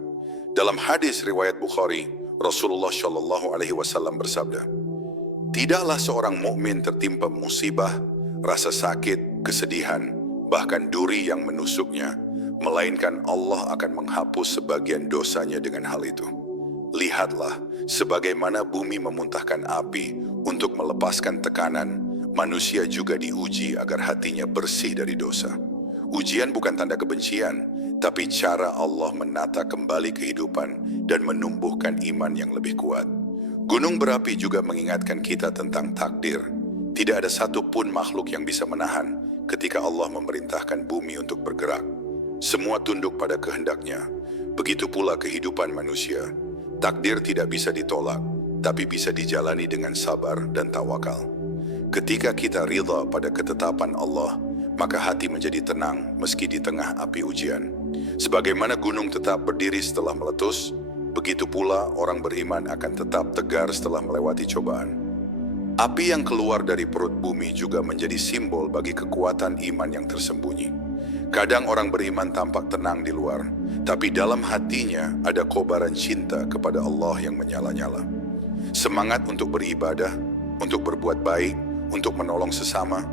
Dalam hadis riwayat Bukhari, Rasulullah Shallallahu Alaihi Wasallam bersabda, tidaklah seorang mukmin tertimpa musibah, rasa sakit, kesedihan, bahkan duri yang menusuknya, melainkan Allah akan menghapus sebagian dosanya dengan hal itu. Lihatlah, sebagaimana bumi memuntahkan api untuk melepaskan tekanan, manusia juga diuji agar hatinya bersih dari dosa. Ujian bukan tanda kebencian, tapi cara Allah menata kembali kehidupan dan menumbuhkan iman yang lebih kuat. Gunung berapi juga mengingatkan kita tentang takdir. Tidak ada satupun makhluk yang bisa menahan ketika Allah memerintahkan bumi untuk bergerak. Semua tunduk pada kehendaknya. Begitu pula kehidupan manusia. Takdir tidak bisa ditolak, tapi bisa dijalani dengan sabar dan tawakal. Ketika kita ridha pada ketetapan Allah, maka hati menjadi tenang meski di tengah api ujian. Sebagaimana gunung tetap berdiri setelah meletus, begitu pula orang beriman akan tetap tegar setelah melewati cobaan. Api yang keluar dari perut bumi juga menjadi simbol bagi kekuatan iman yang tersembunyi. Kadang orang beriman tampak tenang di luar, tapi dalam hatinya ada kobaran cinta kepada Allah yang menyala-nyala. Semangat untuk beribadah, untuk berbuat baik, untuk menolong sesama.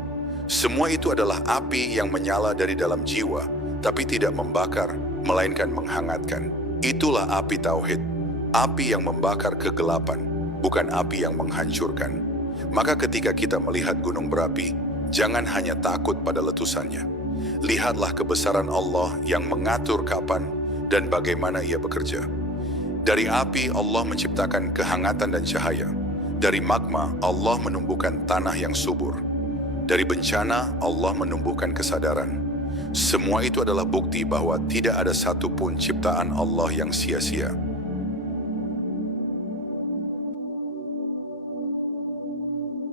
Semua itu adalah api yang menyala dari dalam jiwa, tapi tidak membakar, melainkan menghangatkan. Itulah api tauhid, api yang membakar kegelapan, bukan api yang menghancurkan. Maka ketika kita melihat gunung berapi, jangan hanya takut pada letusannya. Lihatlah kebesaran Allah yang mengatur kapan dan bagaimana Ia bekerja. Dari api Allah menciptakan kehangatan dan cahaya. Dari magma Allah menumbuhkan tanah yang subur. Dari bencana Allah menumbuhkan kesadaran. Semua itu adalah bukti bahwa tidak ada satupun ciptaan Allah yang sia-sia.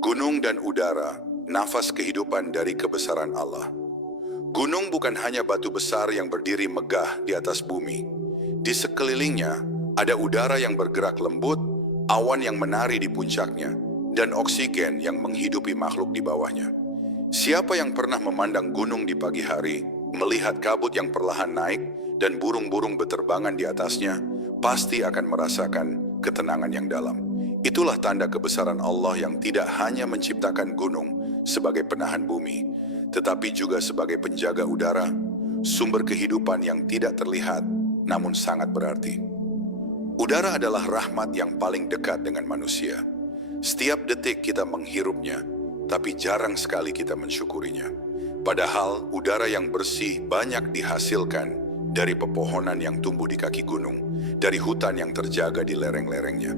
Gunung dan udara, nafas kehidupan dari kebesaran Allah. Gunung bukan hanya batu besar yang berdiri megah di atas bumi. Di sekelilingnya ada udara yang bergerak lembut, awan yang menari di puncaknya, dan oksigen yang menghidupi makhluk di bawahnya. Siapa yang pernah memandang gunung di pagi hari, melihat kabut yang perlahan naik, dan burung-burung beterbangan di atasnya, pasti akan merasakan ketenangan yang dalam. Itulah tanda kebesaran Allah yang tidak hanya menciptakan gunung sebagai penahan bumi, tetapi juga sebagai penjaga udara, sumber kehidupan yang tidak terlihat, namun sangat berarti. Udara adalah rahmat yang paling dekat dengan manusia. Setiap detik kita menghirupnya, tapi jarang sekali kita mensyukurinya. Padahal udara yang bersih banyak dihasilkan dari pepohonan yang tumbuh di kaki gunung, dari hutan yang terjaga di lereng-lerengnya.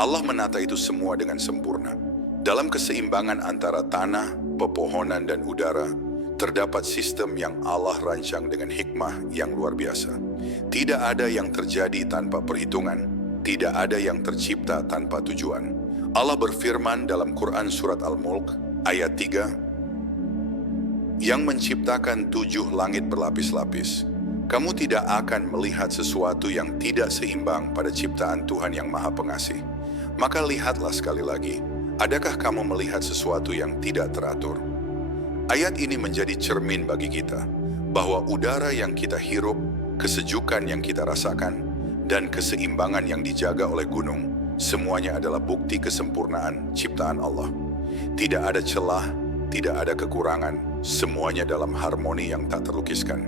Allah menata itu semua dengan sempurna. Dalam keseimbangan antara tanah, pepohonan, dan udara, terdapat sistem yang Allah rancang dengan hikmah yang luar biasa. Tidak ada yang terjadi tanpa perhitungan, tidak ada yang tercipta tanpa tujuan. Allah berfirman dalam Quran Surat Al-Mulk ayat 3, yang menciptakan 7 langit berlapis-lapis. Kamu tidak akan melihat sesuatu yang tidak seimbang pada ciptaan Tuhan yang Maha Pengasih. Maka lihatlah sekali lagi, adakah kamu melihat sesuatu yang tidak teratur? Ayat ini menjadi cermin bagi kita, bahwa udara yang kita hirup, kesejukan yang kita rasakan, dan keseimbangan yang dijaga oleh gunung, semuanya adalah bukti kesempurnaan ciptaan Allah. Tidak ada celah, tidak ada kekurangan, semuanya dalam harmoni yang tak terlukiskan.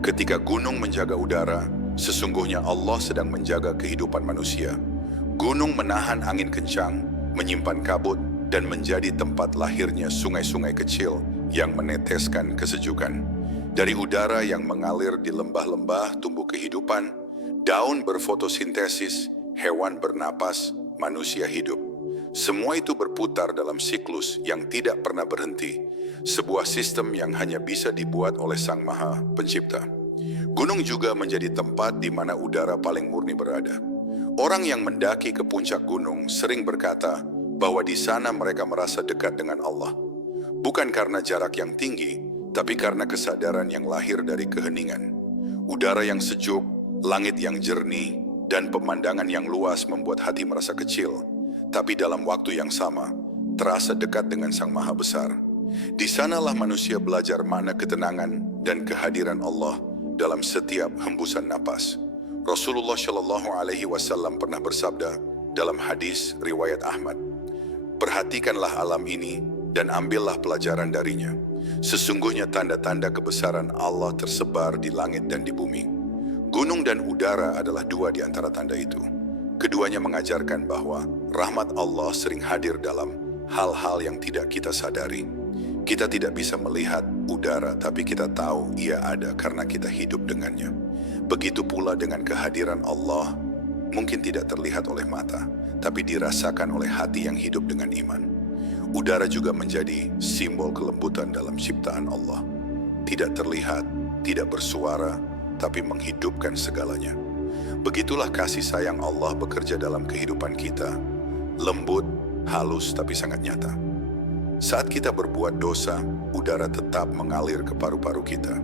Ketika gunung menjaga udara, sesungguhnya Allah sedang menjaga kehidupan manusia. Gunung menahan angin kencang, menyimpan kabut, dan menjadi tempat lahirnya sungai-sungai kecil yang meneteskan kesejukan. Dari udara yang mengalir di lembah-lembah tumbuh kehidupan, daun berfotosintesis, hewan bernapas, manusia hidup. Semua itu berputar dalam siklus yang tidak pernah berhenti, sebuah sistem yang hanya bisa dibuat oleh Sang Maha Pencipta. Gunung juga menjadi tempat di mana udara paling murni berada. Orang yang mendaki ke puncak gunung sering berkata bahwa di sana mereka merasa dekat dengan Allah. Bukan karena jarak yang tinggi, tapi karena kesadaran yang lahir dari keheningan. Udara yang sejuk, langit yang jernih, dan pemandangan yang luas membuat hati merasa kecil, tapi dalam waktu yang sama, terasa dekat dengan Sang Maha Besar. Di sanalah manusia belajar makna ketenangan dan kehadiran Allah dalam setiap hembusan napas. Rasulullah Shallallahu Alaihi Wasallam pernah bersabda dalam hadis riwayat Ahmad, perhatikanlah alam ini dan ambillah pelajaran darinya. Sesungguhnya tanda-tanda kebesaran Allah tersebar di langit dan di bumi. Gunung dan udara adalah 2 di antara tanda itu. Keduanya mengajarkan bahwa rahmat Allah sering hadir dalam hal-hal yang tidak kita sadari. Kita tidak bisa melihat udara, tapi kita tahu ia ada karena kita hidup dengannya. Begitu pula dengan kehadiran Allah, mungkin tidak terlihat oleh mata, tapi dirasakan oleh hati yang hidup dengan iman. Udara juga menjadi simbol kelembutan dalam ciptaan Allah. Tidak terlihat, tidak bersuara, tapi menghidupkan segalanya. Begitulah kasih sayang Allah bekerja dalam kehidupan kita. Lembut, halus, tapi sangat nyata. Saat kita berbuat dosa, udara tetap mengalir ke paru-paru kita.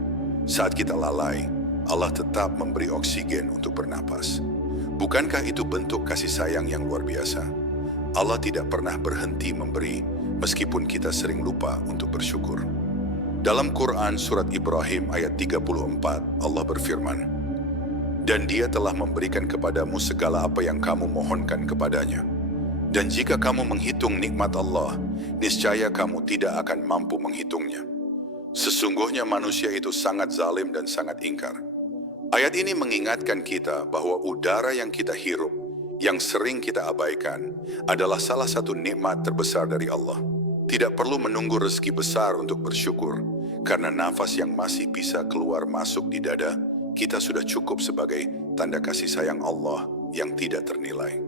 Saat kita lalai, Allah tetap memberi oksigen untuk bernapas. Bukankah itu bentuk kasih sayang yang luar biasa? Allah tidak pernah berhenti memberi, meskipun kita sering lupa untuk bersyukur. Dalam Quran Surat Ibrahim ayat 34, Allah berfirman, dan Dia telah memberikan kepadamu segala apa yang kamu mohonkan kepadanya. Dan jika kamu menghitung nikmat Allah, niscaya kamu tidak akan mampu menghitungnya. Sesungguhnya manusia itu sangat zalim dan sangat ingkar. Ayat ini mengingatkan kita bahwa udara yang kita hirup, yang sering kita abaikan, adalah salah satu nikmat terbesar dari Allah. Tidak perlu menunggu rezeki besar untuk bersyukur, karena nafas yang masih bisa keluar masuk di dada, kita sudah cukup sebagai tanda kasih sayang Allah yang tidak ternilai.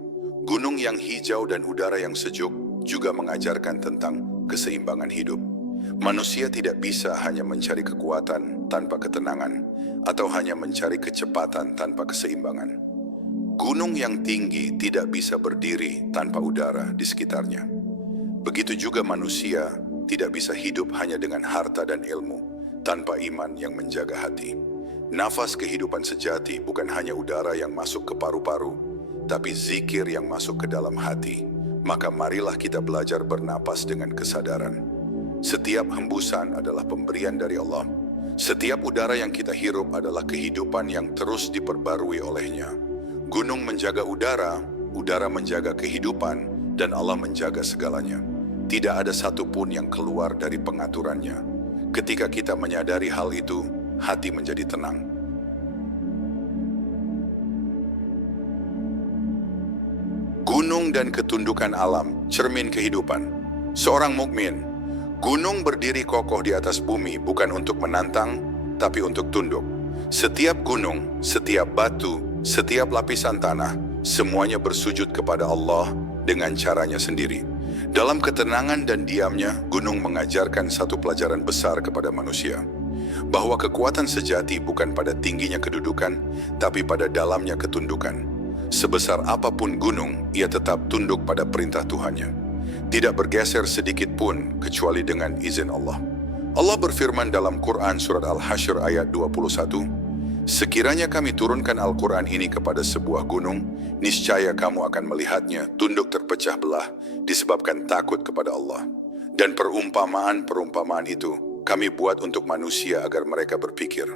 Gunung yang hijau dan udara yang sejuk juga mengajarkan tentang keseimbangan hidup. Manusia tidak bisa hanya mencari kekuatan tanpa ketenangan, atau hanya mencari kecepatan tanpa keseimbangan. Gunung yang tinggi tidak bisa berdiri tanpa udara di sekitarnya. Begitu juga manusia tidak bisa hidup hanya dengan harta dan ilmu, tanpa iman yang menjaga hati. Nafas kehidupan sejati bukan hanya udara yang masuk ke paru-paru, tapi zikir yang masuk ke dalam hati. Maka marilah kita belajar bernapas dengan kesadaran. Setiap hembusan adalah pemberian dari Allah. Setiap udara yang kita hirup adalah kehidupan yang terus diperbarui olehnya. Gunung menjaga udara, udara menjaga kehidupan, dan Allah menjaga segalanya. Tidak ada satupun yang keluar dari pengaturannya. Ketika kita menyadari hal itu, hati menjadi tenang. Gunung dan ketundukan alam, cermin kehidupan. Seorang mukmin, gunung berdiri kokoh di atas bumi bukan untuk menantang, tapi untuk tunduk. Setiap gunung, setiap batu, setiap lapisan tanah, semuanya bersujud kepada Allah dengan caranya sendiri. Dalam ketenangan dan diamnya, gunung mengajarkan satu pelajaran besar kepada manusia. Bahwa kekuatan sejati bukan pada tingginya kedudukan, tapi pada dalamnya ketundukan. Sebesar apapun gunung, ia tetap tunduk pada perintah Tuhannya. Tidak bergeser sedikit pun kecuali dengan izin Allah. Allah berfirman dalam Quran surat Al-Hasyr ayat 21, "Sekiranya kami turunkan Al-Quran ini kepada sebuah gunung, niscaya kamu akan melihatnya tunduk terpecah belah disebabkan takut kepada Allah. Dan perumpamaan itu kami buat untuk manusia agar mereka berpikir."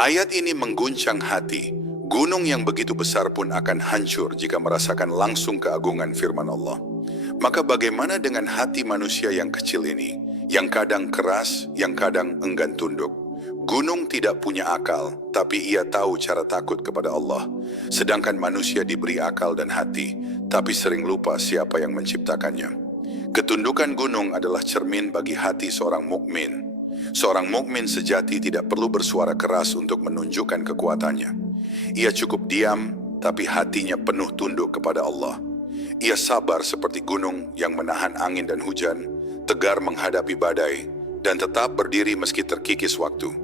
Ayat ini mengguncang hati. Gunung yang begitu besar pun akan hancur jika merasakan langsung keagungan firman Allah. Maka bagaimana dengan hati manusia yang kecil ini, yang kadang keras, yang kadang enggan tunduk? Gunung tidak punya akal, tapi ia tahu cara takut kepada Allah. Sedangkan manusia diberi akal dan hati, tapi sering lupa siapa yang menciptakannya. Ketundukan gunung adalah cermin bagi hati seorang mukmin. Seorang mukmin sejati tidak perlu bersuara keras untuk menunjukkan kekuatannya. Ia cukup diam, tapi hatinya penuh tunduk kepada Allah. Ia sabar seperti gunung yang menahan angin dan hujan, tegar menghadapi badai, dan tetap berdiri meski terkikis waktu.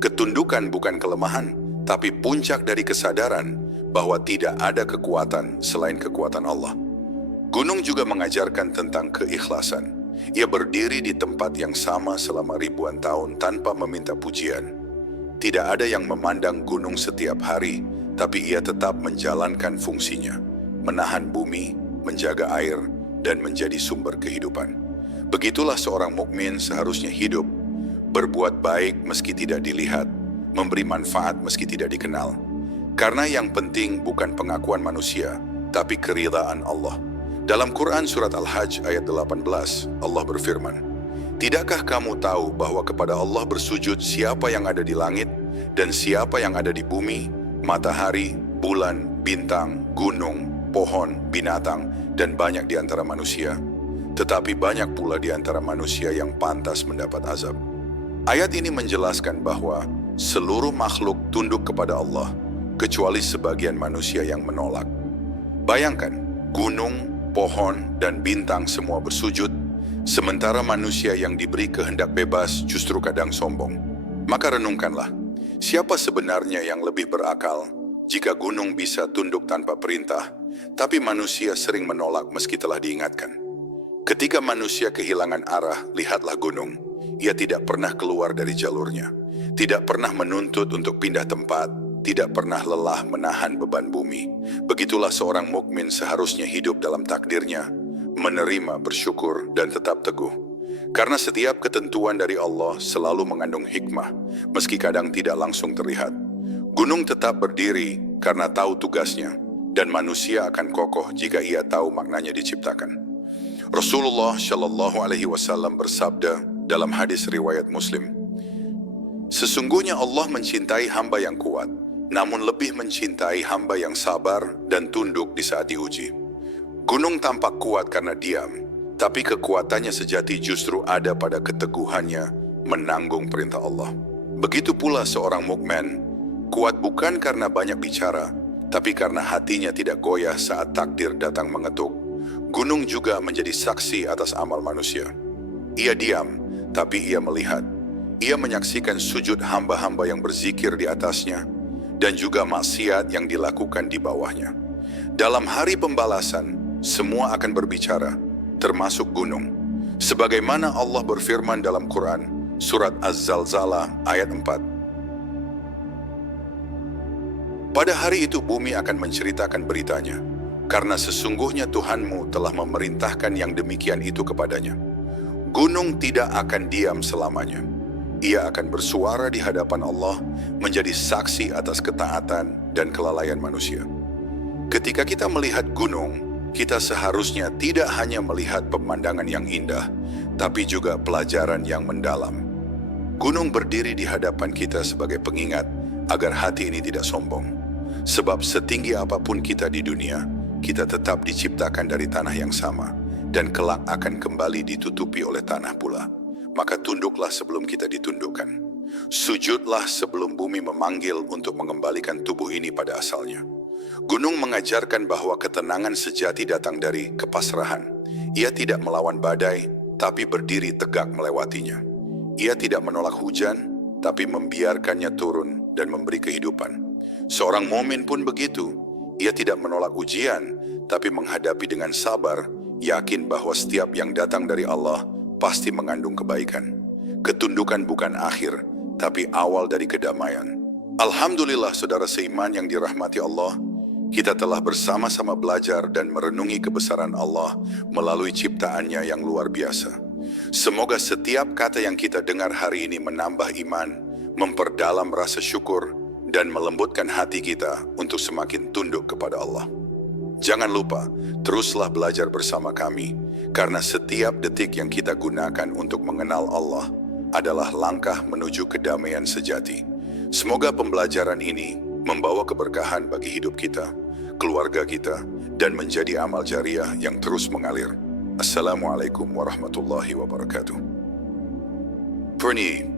Ketundukan bukan kelemahan, tapi puncak dari kesadaran bahwa tidak ada kekuatan selain kekuatan Allah. Gunung juga mengajarkan tentang keikhlasan. Ia berdiri di tempat yang sama selama ribuan tahun tanpa meminta pujian. Tidak ada yang memandang gunung setiap hari, tapi ia tetap menjalankan fungsinya, menahan bumi, menjaga air, dan menjadi sumber kehidupan. Begitulah seorang mukmin seharusnya hidup, berbuat baik meski tidak dilihat, memberi manfaat meski tidak dikenal. Karena yang penting bukan pengakuan manusia, tapi keridhaan Allah. Dalam Quran surat Al-Hajj ayat 18, Allah berfirman, "Tidakkah kamu tahu bahwa kepada Allah bersujud siapa yang ada di langit dan siapa yang ada di bumi, matahari, bulan, bintang, gunung, pohon, binatang, dan banyak di antara manusia? Tetapi banyak pula di antara manusia yang pantas mendapat azab." Ayat ini menjelaskan bahwa seluruh makhluk tunduk kepada Allah, kecuali sebagian manusia yang menolak. Bayangkan, gunung, pohon, dan bintang semua bersujud, sementara manusia yang diberi kehendak bebas justru kadang sombong. Maka renungkanlah, siapa sebenarnya yang lebih berakal jika gunung bisa tunduk tanpa perintah, tapi manusia sering menolak meski telah diingatkan? Ketika manusia kehilangan arah, lihatlah gunung. Ia tidak pernah keluar dari jalurnya, tidak pernah menuntut untuk pindah tempat, tidak pernah lelah menahan beban bumi. Begitulah seorang mukmin seharusnya hidup dalam takdirnya, menerima, bersyukur, dan tetap teguh. Karena setiap ketentuan dari Allah selalu mengandung hikmah, meski kadang tidak langsung terlihat. Gunung tetap berdiri karena tahu tugasnya, dan manusia akan kokoh jika ia tahu maknanya diciptakan. Rasulullah Shallallahu Alaihi Wasallam bersabda dalam hadis riwayat Muslim, "Sesungguhnya Allah mencintai hamba yang kuat, namun lebih mencintai hamba yang sabar dan tunduk di saat diuji." Gunung tampak kuat karena diam, tapi kekuatannya sejati justru ada pada keteguhannya menanggung perintah Allah. Begitu pula seorang mukmin, kuat bukan karena banyak bicara, tapi karena hatinya tidak goyah saat takdir datang mengetuk. Gunung juga menjadi saksi atas amal manusia. Ia diam, tapi ia melihat. Ia menyaksikan sujud hamba-hamba yang berzikir di atasnya, dan juga maksiat yang dilakukan di bawahnya. Dalam hari pembalasan, semua akan berbicara, termasuk gunung. Sebagaimana Allah berfirman dalam Quran, surat Az-Zalzalah ayat 4. Pada hari itu bumi akan menceritakan beritanya, karena sesungguhnya Tuhanmu telah memerintahkan yang demikian itu kepadanya. Gunung tidak akan diam selamanya. Ia akan bersuara di hadapan Allah, menjadi saksi atas ketaatan dan kelalaian manusia. Ketika kita melihat gunung, kita seharusnya tidak hanya melihat pemandangan yang indah, tapi juga pelajaran yang mendalam. Gunung berdiri di hadapan kita sebagai pengingat agar hati ini tidak sombong. Sebab setinggi apapun kita di dunia, kita tetap diciptakan dari tanah yang sama, dan kelak akan kembali ditutupi oleh tanah pula. Maka tunduklah sebelum kita ditundukkan. Sujudlah sebelum bumi memanggil untuk mengembalikan tubuh ini pada asalnya. Gunung mengajarkan bahwa ketenangan sejati datang dari kepasrahan. Ia tidak melawan badai, tapi berdiri tegak melewatinya. Ia tidak menolak hujan, tapi membiarkannya turun dan memberi kehidupan. Seorang mukmin pun begitu. Ia tidak menolak ujian, tapi menghadapi dengan sabar, yakin bahwa setiap yang datang dari Allah pasti mengandung kebaikan. Ketundukan bukan akhir, tapi awal dari kedamaian. Alhamdulillah saudara seiman yang dirahmati Allah, kita telah bersama-sama belajar dan merenungi kebesaran Allah melalui ciptaannya yang luar biasa. Semoga setiap kata yang kita dengar hari ini menambah iman, memperdalam rasa syukur, dan melembutkan hati kita untuk semakin tunduk kepada Allah. Jangan lupa, teruslah belajar bersama kami, karena setiap detik yang kita gunakan untuk mengenal Allah adalah langkah menuju kedamaian sejati. Semoga pembelajaran ini membawa keberkahan bagi hidup kita, keluarga kita, dan menjadi amal jariah yang terus mengalir. Assalamualaikum warahmatullahi wabarakatuh. Pernyi